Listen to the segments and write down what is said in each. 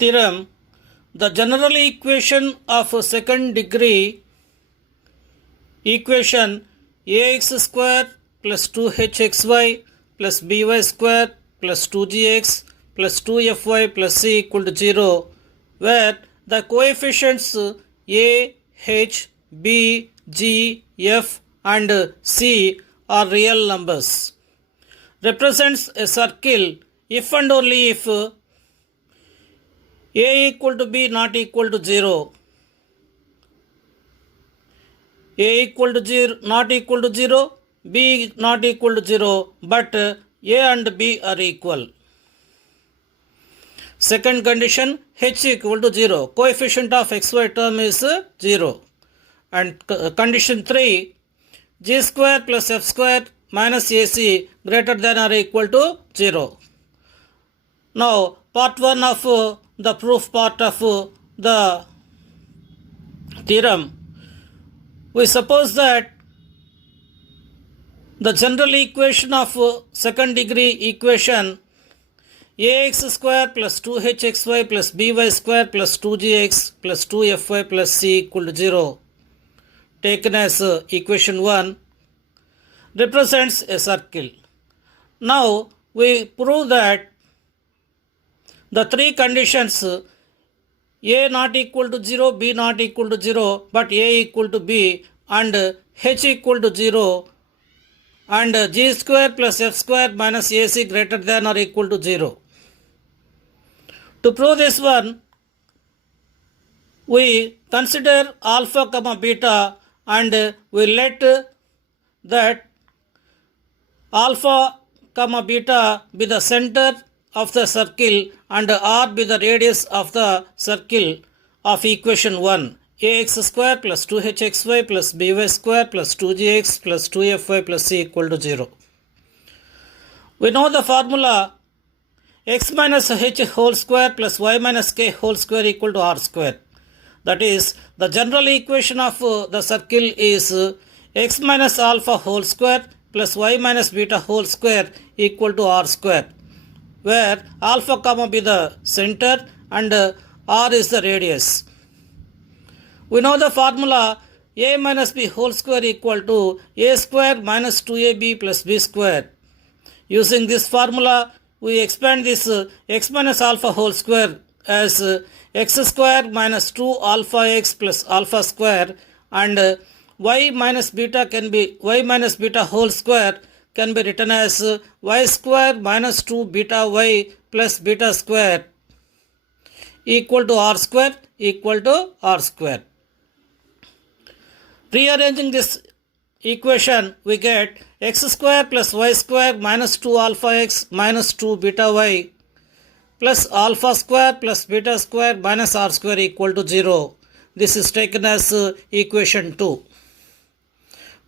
theorem, the general equation of a second degree equation ax square plus 2hxy plus by square plus 2gx plus 2fy plus c equal to 0, where the coefficients a, h, b, g, f and c are real numbers, represents a circle if and only if a equal to b not equal to 0, a equal to 0 not equal to 0, b not equal to 0, but a and b are equal. Second condition, h equal to 0, coefficient of xy term is 0. And condition 3, g square plus f square minus ac greater than or equal to 0. Now part 1 of the proof part of the theorem, we suppose that the general equation of second degree equation ax square plus 2hxy plus by square plus 2gx plus 2fy plus c equal to 0, taken as equation 1, represents a circle. Now we prove that the three conditions a not equal to 0, b not equal to 0, but a equal to b and h equal to 0 and g square plus f square minus ac greater than or equal to 0. To prove this one, we consider alpha comma beta and we let that alpha comma beta be the center of the circle and r be the radius of the circle of equation 1, ax square plus 2hxy plus by square plus 2gx plus 2fy plus c equal to 0. We know the formula x minus h whole square plus y minus k whole square equal to r square. That is, the general equation of the circle is x minus alpha whole square plus y minus beta whole square equal to r square, where alpha comma be the center and r is the radius. We know the formula a minus b whole square equal to a square minus 2ab plus b square. Using this formula, we expand this x minus alpha whole square as x square minus 2 alpha x plus alpha square, and y minus beta whole square can be written as y square minus 2 beta y plus beta square equal to r square equal to r square. Rearranging this equation, we get x square plus y square minus 2 alpha x minus 2 beta y plus alpha square plus beta square minus r square equal to 0. This is taken as equation 2.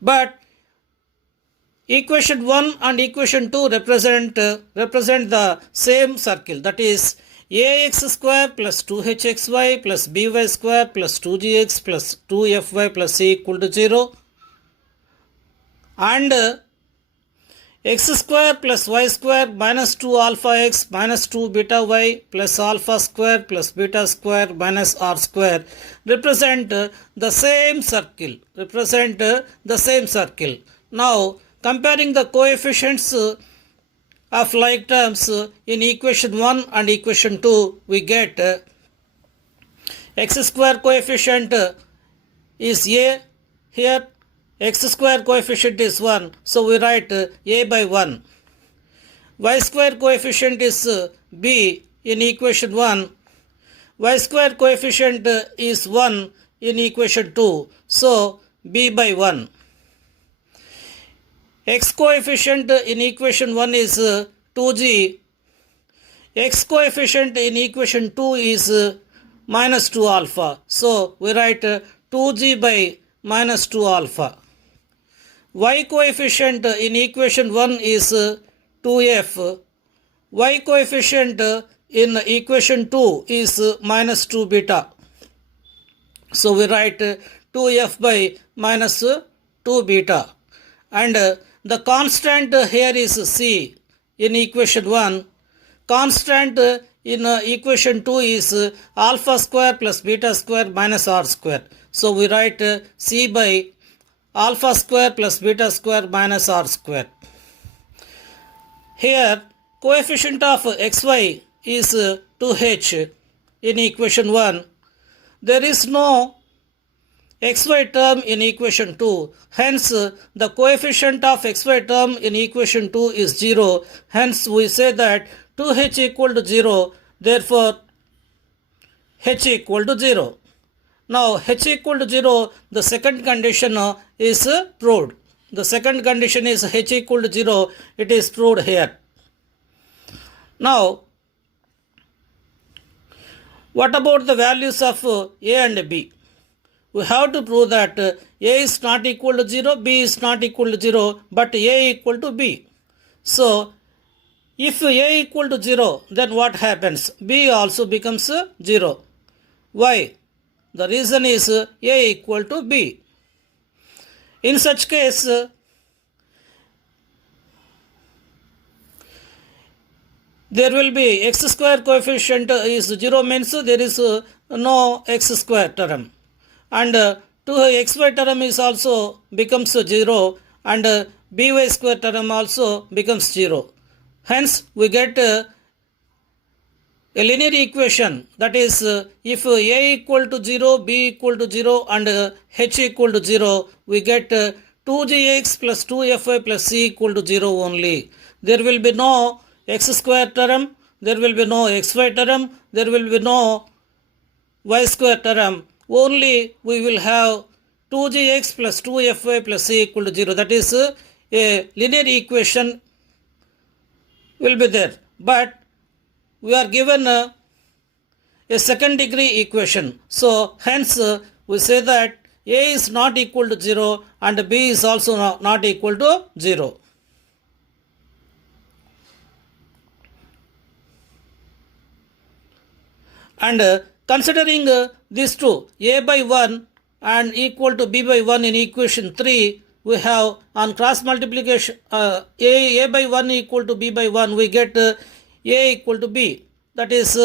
But equation 1 and equation 2 represent the same circle, that is ax square plus 2hxy plus by square plus 2gx plus 2fy plus c equal to 0, and x square plus y square minus 2 alpha x minus 2 beta y plus alpha square plus beta square minus r square represent the same circle. Now comparing the coefficients of like terms in equation 1 and equation 2, we get x square coefficient is a, here x square coefficient is 1, so we write a by 1. Y square coefficient is b in equation 1, y square coefficient is 1 in equation 2, so b by 1. X coefficient in equation 1 is 2g, x coefficient in equation 2 is minus 2 alpha, so we write 2g by minus 2 alpha. Y coefficient in equation 1 is 2f, y coefficient in equation 2 is minus 2 beta, so we write 2f by minus 2 beta, and the constant here is c in equation 1, constant in equation 2 is alpha square plus beta square minus r square. So we write C by alpha square plus beta square minus r square. Here coefficient of xy is 2h in equation 1. There is no xy term in equation 2. Hence, the coefficient of xy term in equation 2 is 0. Hence, we say that 2h equal to 0. Therefore, h equal to 0. Now, h equal to 0, the second condition is proved. The second condition is h equal to 0. It is proved here. Now, what about the values of a and b? We have to prove that a is not equal to 0, b is not equal to 0, but a equal to b. So, if a equal to 0, then what happens? B also becomes 0. Why? The reason is a equal to b. In such case, there will be x square coefficient is 0 means there is no x square term. And 2xy term is also becomes 0 and by square term also becomes 0. Hence, we get a linear equation, that is if a equal to 0, b equal to 0 and h equal to 0, we get 2gx plus 2fy plus c equal to 0 only. There will be no x square term, there will be no xy term, there will be no y square term. Only we will have 2gx plus 2fy plus c equal to 0. That is a linear equation will be there. But we are given a second degree equation. So hence we say that a is not equal to 0 and b is also not equal to 0. And considering these two, a by 1 and equal to b by 1 in equation 3, we have on cross multiplication a by 1 equal to b by 1, we get a equal to b. That is,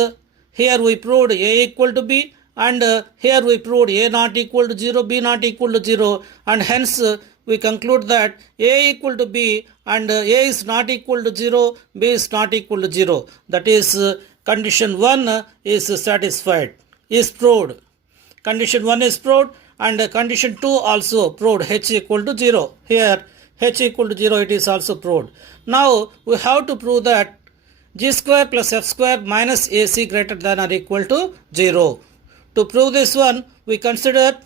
here we proved a equal to b, and here we proved a not equal to 0, b not equal to 0, and hence we conclude that a equal to b and a is not equal to 0, b is not equal to 0. That is, condition 1 is satisfied, is proved. Condition 1 is proved and condition 2 also proved, h equal to 0. Here h equal to 0, it is also proved. Now we have to prove that g square plus f square minus ac greater than or equal to 0. To prove this one, we consider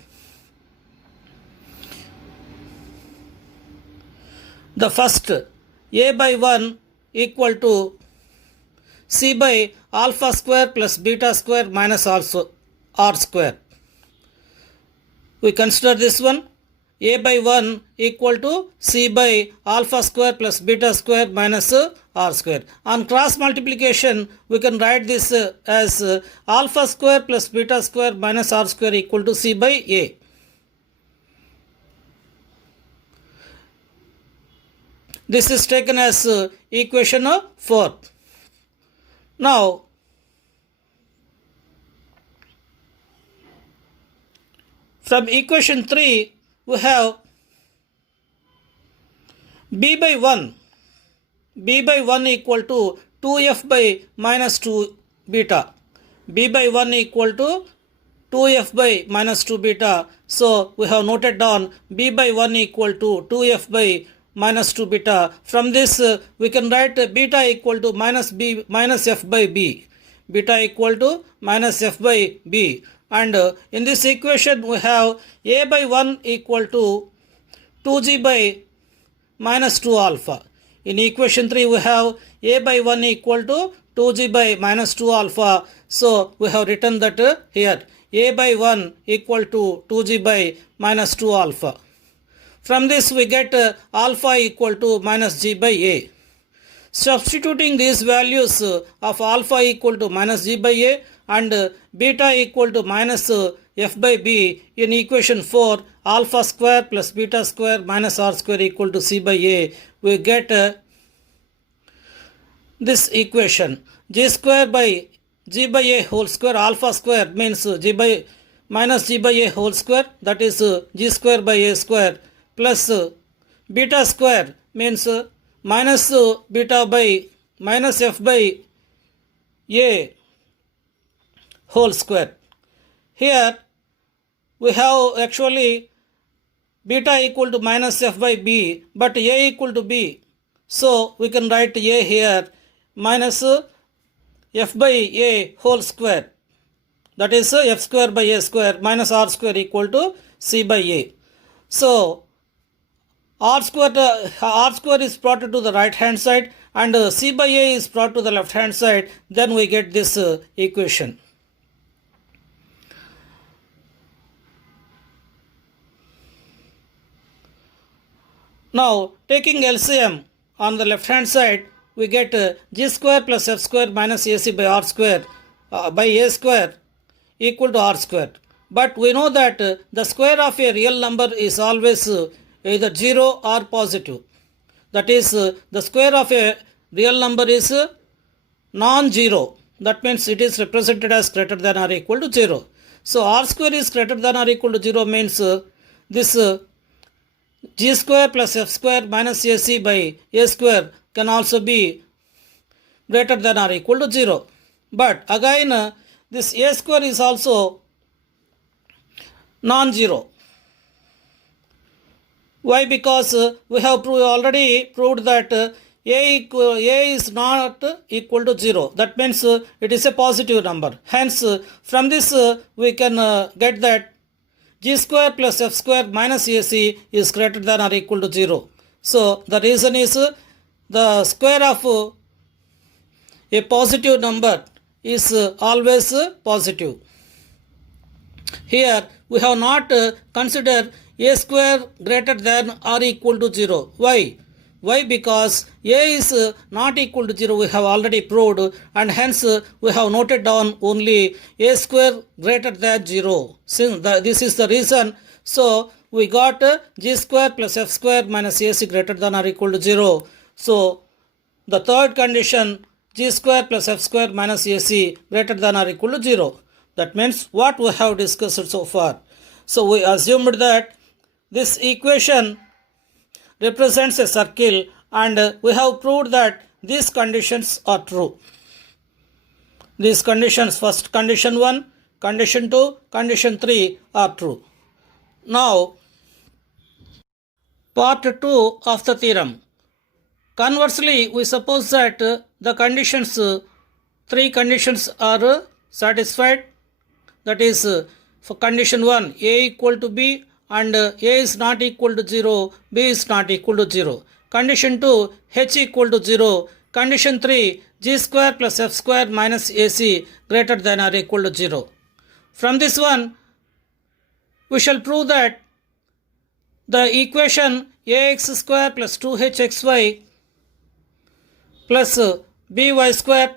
the first a by 1 equal to c by alpha square plus beta square minus also r square. We consider this one, a by 1 equal to c by alpha square plus beta square minus r square. On cross multiplication, we can write this as alpha square plus beta square minus r square equal to c by a. This is taken as equation 4. Now, from equation 3, we have b by 1. b by 1 equal to 2f by minus 2 beta. b by 1 equal to 2f by minus 2 beta. So, we have noted down b by 1 equal to 2f by minus 2 beta. From this, we can write beta equal to minus f by b. Beta equal to minus f by b. And in this equation, we have a by 1 equal to 2g by minus 2 alpha. In equation 3, we have a by 1 equal to 2g by minus 2 alpha. So, we have written that here. A by 1 equal to 2g by minus 2 alpha. From this, we get alpha equal to minus g by a. Substituting these values of alpha equal to minus g by a and beta equal to minus f by b in equation 4, alpha square plus beta square minus r square equal to c by a, we get this equation. G square by g by a whole square. Alpha square means g by minus g by a whole square, that is g square by a square, plus beta square means minus beta by minus f by a whole square. Here we have actually beta equal to minus f by b, but a equal to b. So we can write a here minus f by a whole square, that is f square by a square minus r square equal to c by a. So r square is brought to the right hand side and c by a is brought to the left hand side, then we get this equation. Now taking LCM on the left hand side, we get g square plus f square minus ac by r square by a square equal to r square. But we know that the square of a real number is always either 0 or positive. That is, the square of a real number is non-zero. That means it is represented as greater than or equal to 0. So r square is greater than or equal to 0 means this g square plus f square minus ac by a square can also be greater than or equal to 0. But again, this a square is also non-zero. Why? Because we have already proved that a is not equal to 0. That means it is a positive number. Hence, from this we can get that g square plus f square minus ac is greater than or equal to 0. So the reason is the square of a positive number is always positive. Here we have not considered a square greater than or equal to 0. Why? Why? Because a is not equal to 0 we have already proved, and hence we have noted down only a square greater than 0. Since this is the reason, so we got g square plus f square minus ac greater than or equal to 0. So the third condition, g square plus f square minus ac greater than or equal to 0. That means what we have discussed so far. So we assumed that this equation represents a circle, and we have proved that these conditions are true. These conditions, first condition 1, condition 2, condition 3 are true. Now, part 2 of the theorem. Conversely, we suppose that the conditions, 3 conditions are satisfied. That is, for condition 1, a equal to b, and a is not equal to 0, b is not equal to 0. Condition 2, h equal to 0. Condition 3, g square plus f square minus ac greater than or equal to 0. From this one, we shall prove that the equation ax square plus 2hxy plus by square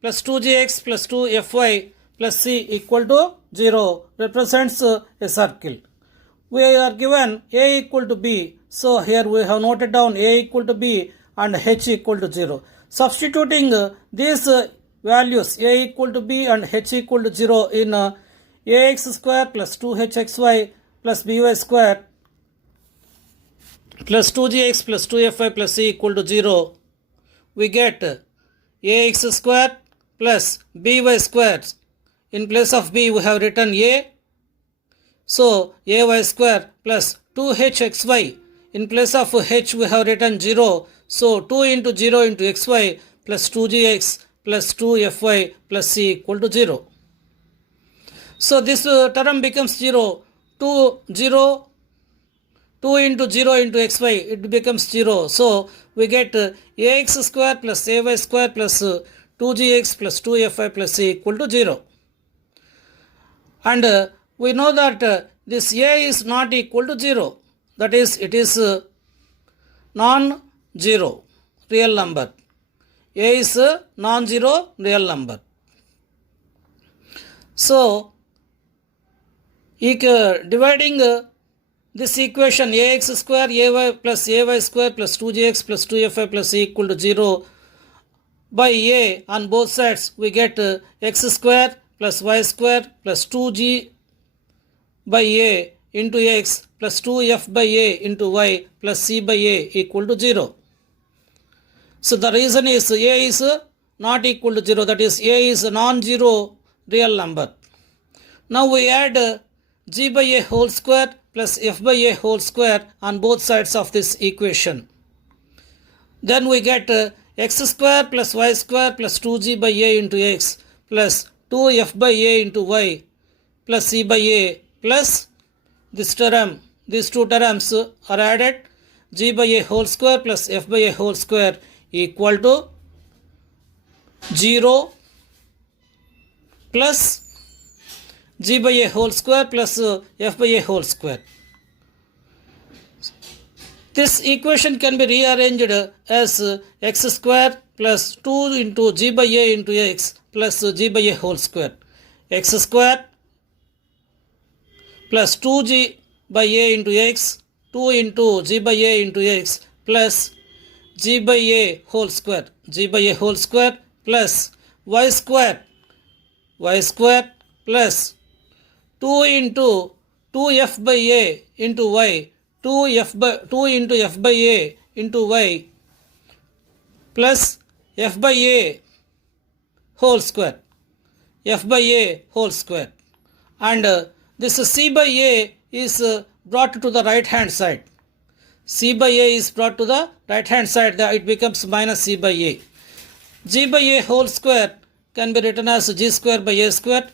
plus 2gx plus 2fy plus c equal to 0 represents a circle. We are given a equal to b, so here we have noted down a equal to b and h equal to 0. Substituting these values a equal to b and h equal to 0 in ax square plus 2hxy plus by square plus 2gx plus 2fy plus c equal to 0, we get ax square plus by square. In place of b we have written a, so ay square plus 2hxy. In place of h we have written 0, so 2 into 0 into xy plus 2gx plus 2fy plus c equal to 0. So this term becomes 0. 2 into 0 into xy, it becomes 0. So we get ax square plus ay square plus 2gx plus 2fy plus c equal to 0. And we know that this a is not equal to 0. That is, it is non-zero real number. A is a non-zero real number. So, dividing this equation ax square ay plus ay square plus 2gx plus 2fy plus c equal to 0 by a on both sides we get x square plus y square plus 2g by a into x plus 2f by a into y plus c by a equal to 0. So the reason is a is not equal to 0, that is a is a non-zero real number. Now we add g by a whole square plus f by a whole square on both sides of this equation. Then we get x square plus y square plus 2g by a into x plus 2f by a into y plus c by a plus this term, these two terms are added, g by a whole square plus f by a whole square equal to 0 plus g by a whole square plus f by a whole square. This equation can be rearranged as x square plus 2 into g by a into x plus g by a whole square. X square plus 2g by a into x, 2 into g by a into x plus g by a whole square, g by a whole square plus y square plus 2 into 2f by a into y, 2 into f by a into y plus f by a whole square, f by a whole square, and this c by a is brought to the right hand side. C by a is brought to the right hand side, it becomes minus c by a. G by a whole square can be written as g square by a square.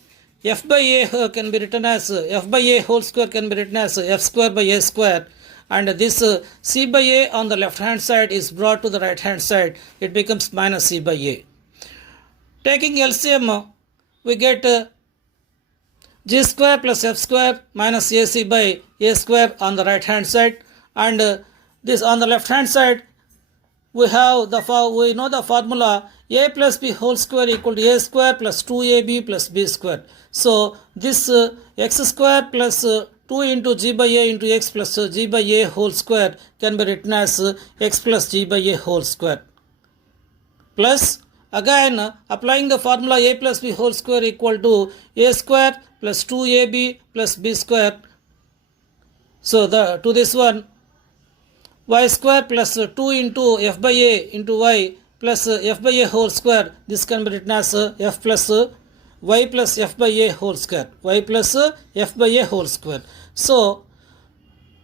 F by a can be written as f by a whole square can be written as f square by a square, and this c by a on the left hand side is brought to the right hand side, it becomes minus c by a. Taking LCM we get g square plus f square minus ac by a square on the right hand side, and this on the left hand side we know the formula a plus b whole square equal to a square plus 2ab plus b square. So this x square plus 2 into g by a into x plus g by a whole square can be written as x plus g by a whole square, plus again applying the formula a plus b whole square equal to a square plus 2ab plus b square. So to this one y square plus 2 into f by a into y plus f by a whole square, this can be written as f plus y plus f by a whole square, y plus f by a whole square. So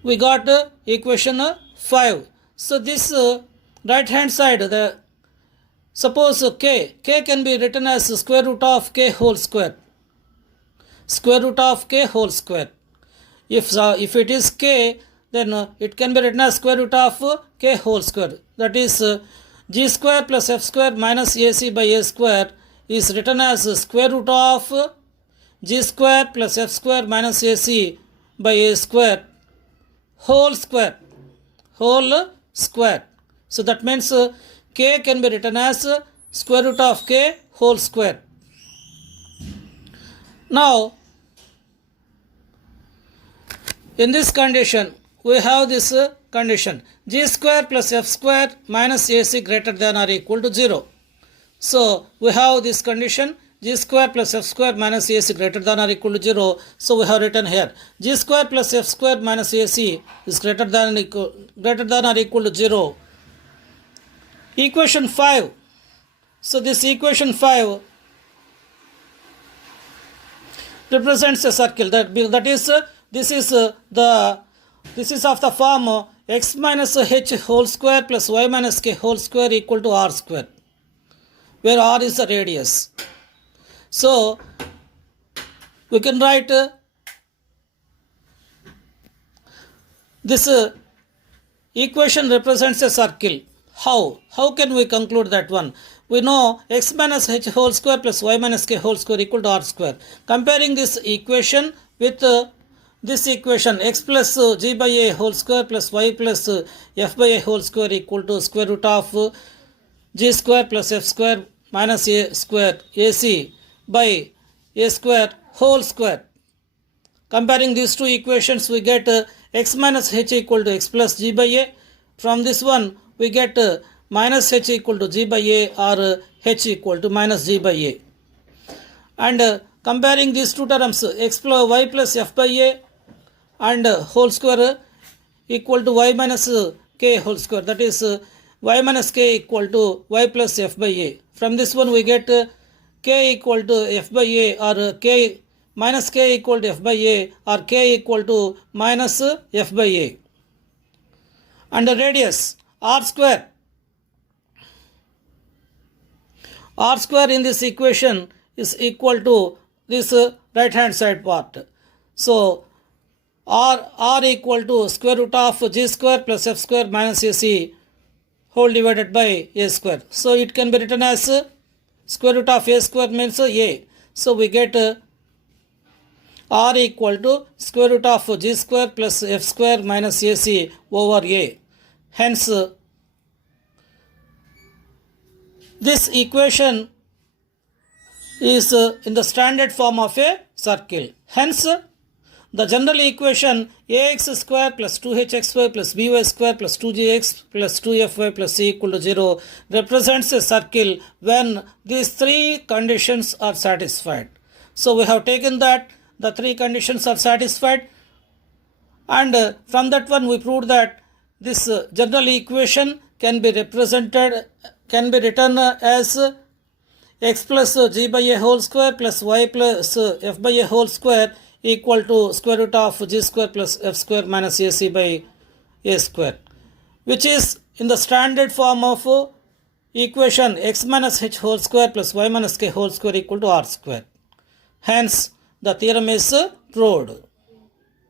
we got equation 5. So this right hand side, suppose k can be written as square root of k whole square, square root of k whole square. If it is k, then it can be written as square root of k whole square, that is g square plus f square minus ac by a square is written as square root of g square plus f square minus ac by a square whole square. So that means k can be written as square root of k whole square. Now in this condition we have this condition g square plus f square minus ac greater than or equal to 0. So we have this condition g square plus f square minus ac greater than or equal to 0. So we have written here g square plus f square minus ac is greater than or equal to 0. Equation 5. So this equation 5 represents a circle, that is this is of the form x minus h whole square plus y minus k whole square equal to r square, where r is the radius. So we can write this equation represents a circle. How can we conclude that one? We know x minus h whole square plus y minus k whole square equal to r square. Comparing this equation with this equation, x plus g by a whole square plus y plus f by a whole square equal to square root of g square plus f square minus a square ac by a square whole square. Comparing these two equations, we get x minus h equal to x plus g by a. From this one we get minus h equal to g by a or h equal to minus g by a. And comparing these two terms, x plus y plus f by a and whole square equal to y minus k whole square, that is y minus k equal to y plus f by a. From this one we get k equal to f by a or k minus k equal to f by a or k equal to minus f by a. And the radius r square in this equation is equal to this right hand side part. So r equal to square root of g square plus f square minus ac whole divided by a square. So it can be written as square root of a square means a. So we get r equal to square root of g square plus f square minus ac over a. Hence this equation is in the standard form of a circle. Hence the general equation ax square plus 2hxy plus by square plus 2gx plus 2fy plus c equal to 0 represents a circle when these three conditions are satisfied. So we have taken that the three conditions are satisfied, and from that one we proved that this general equation can be written as x plus g by a whole square plus y plus f by a whole square equal to square root of g square plus f square minus ac by a square, which is in the standard form of equation x minus h whole square plus y minus k whole square equal to r square. Hence the theorem is proved.